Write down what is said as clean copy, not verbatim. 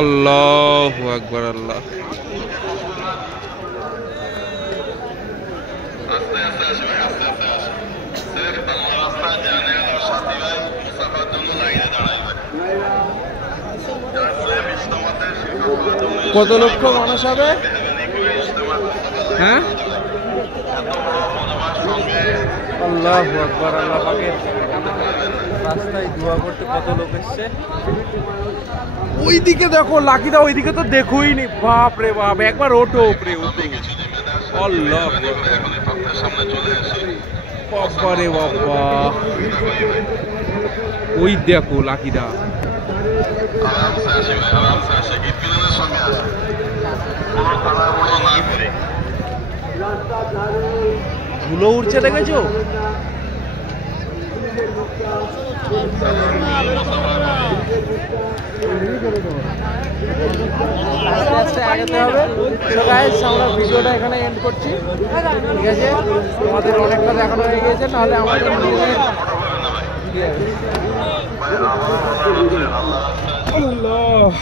আল্লাহু আকবার। আল্লাহ কত লক্ষ মানুষ হবে? হ্যাঁ, আল্লাহু আকবার। আল্লাহ পাকের রাস্তায় দোয়া করতে কত লোক এসছে। ওইদিকে দেখো লাকিদা, ওইদিকে তো দেখোই নি। বাপ রে বাপ, একবার ওঠো উপরে, ওঠো। আল্লাহ বাবা রে বাবা, ওই দেখো লাকিদা। ধুলো উঠছে দেখেছো? আস্তে আস্তে আগাতে হবে। তো গাইস, আমরা ভিডিওটা এখানে এন্ড করছি, ঠিক আছে? তোমাদের অনেকটা দেখানো হয়ে গেছে, নাহলে আমাদের আল্লাহ